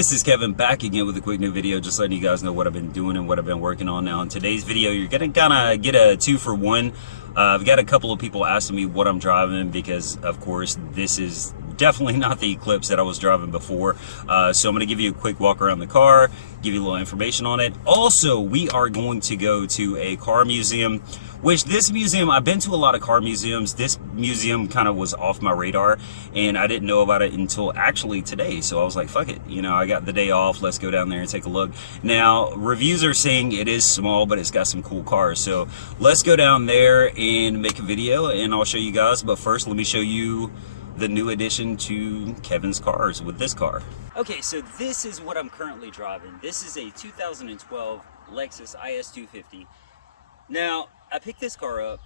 This is Kevin back again with a quick new video, just letting you guys know what I've been doing and what I've been working on. Now in today's video, you're gonna kind of get a 2-for-1. I've got a couple of people asking me what I'm driving because, of course, this is definitely not the Eclipse that I was driving before. So I'm gonna give you a quick walk around the car, give you a little information on it. Also, we are going to go to a car museum, which this museum, I've been to a lot of car museums. This museum kind of was off my radar and I didn't know about it until actually today. So I was like, fuck it, you know, I got the day off, let's go down there and take a look. Now, reviews are saying it is small, but it's got some cool cars. So let's go down there and make a video and I'll show you guys. But first, let me show you the new addition to Kevin's cars with this car. Okay, so this is what I'm currently driving. This is a 2012 Lexus IS250. Now, I picked this car up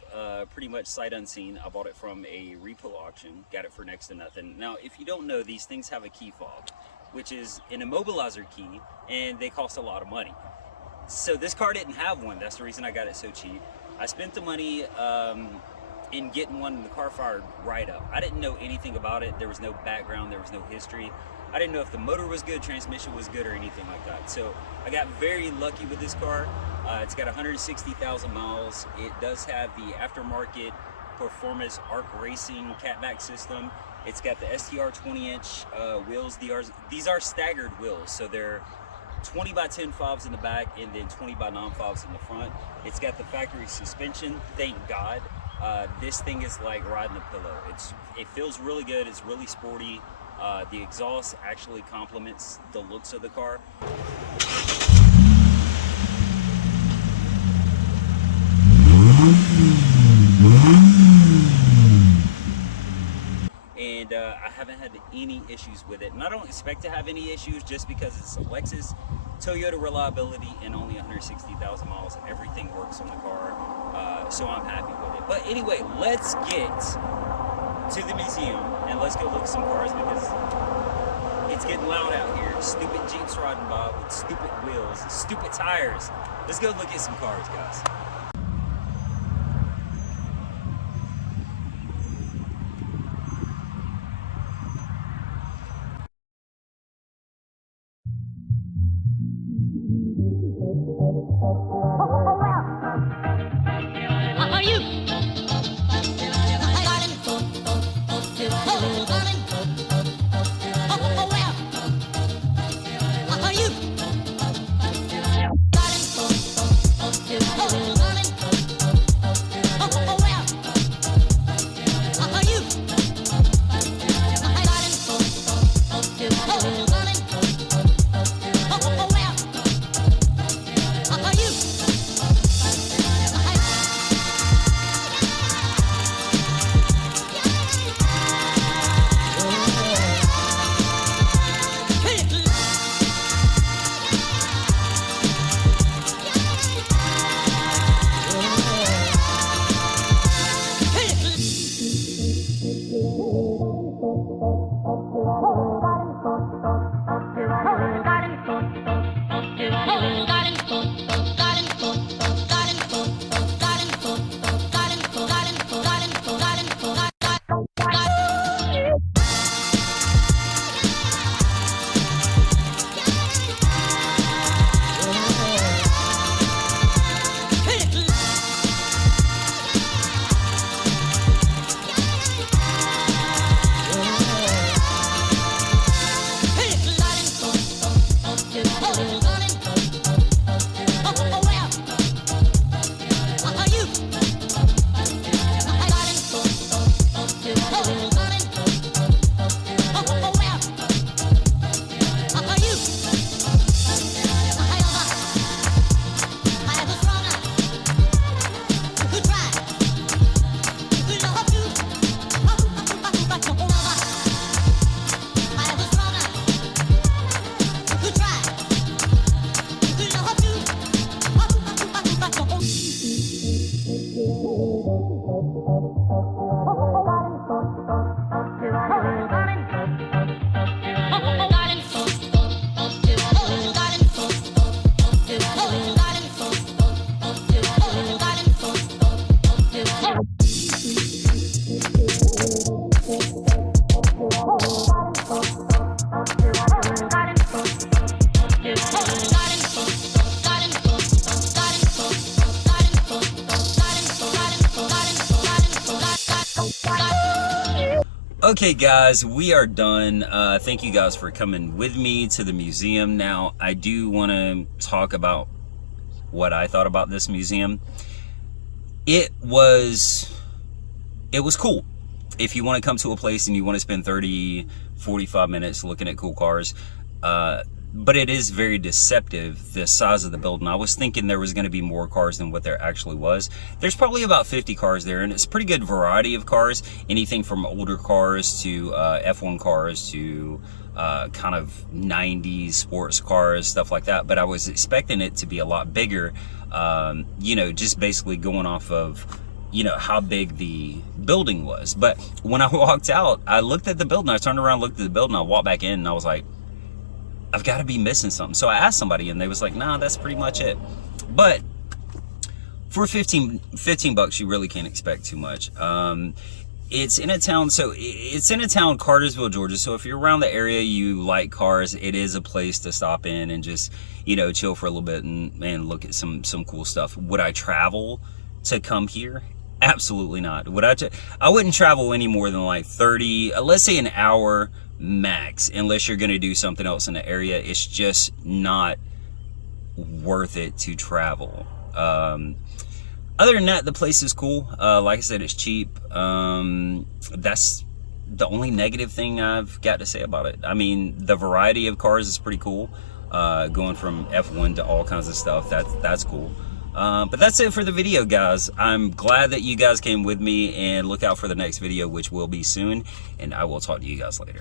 pretty much sight unseen. I bought it from a repo auction, got it for next to nothing. Now, if you don't know, these things have a key fob, which is an immobilizer key, and they cost a lot of money. So this car didn't have one. That's the reason I got it so cheap. I spent the money in getting one, and the car fired right up. I didn't know anything about it. There was no background, there was no history. I didn't know if the motor was good, transmission was good, or anything like that. So I got very lucky with this car. It's got 160,000 miles. It does have the aftermarket performance ARC Racing catback system. It's got the STR 20-inch wheels. These are staggered wheels, so they're 20 by 10 fobs in the back and then 20 by 9 fobs in the front. It's got the factory suspension, thank God. This thing is like riding a pillow. It feels really good, it's really sporty. The exhaust actually complements the looks of the car. And I haven't had any issues with it, and I don't expect to have any issues just because it's a Lexus. Toyota reliability and only 160,000 miles, everything works on the car, so I'm happy with it. But anyway, let's get to the museum and let's go look at some cars because it's getting loud out here. Stupid Jeeps riding by with stupid wheels, stupid tires. Let's go look at some cars, guys. Oh, Okay guys, we are done. Thank you guys for coming with me to the museum. Now, I do want to talk about what I thought about this museum. It was cool. If you want to come to a place and you want to spend 30-45 minutes looking at cool cars, but it is very deceptive, the size of the building. I was thinking there was going to be more cars than what there actually was. There's probably about 50 cars there, and it's a pretty good variety of cars. Anything from older cars to F1 cars to kind of 90s sports cars, stuff like that. But I was expecting it to be a lot bigger, you know, just basically going off of, you know, how big the building was. But when I walked out, I looked at the building, I turned around, looked at the building, I walked back in, and I was like, I've got to be missing something. So I asked somebody, and they was like, nah, that's pretty much it. But for 15 bucks, you really can't expect too much. It's in a town, Cartersville, Georgia. So if you're around the area, you like cars, it is a place to stop in and just, you know, chill for a little bit and look at some cool stuff. Would I travel to come here? Absolutely not. I wouldn't travel any more than like 30, let's say an hour max, unless you're going to do something else in the area. It's just not worth it to travel. Other than that, the place is cool. Like I said, it's cheap. That's the only negative thing I've got to say about it. I mean, the variety of cars is pretty cool. Going from F1 to all kinds of stuff, that's cool. But that's it for the video, guys. I'm glad that you guys came with me, and look out for the next video, which will be soon, and I will talk to you guys later.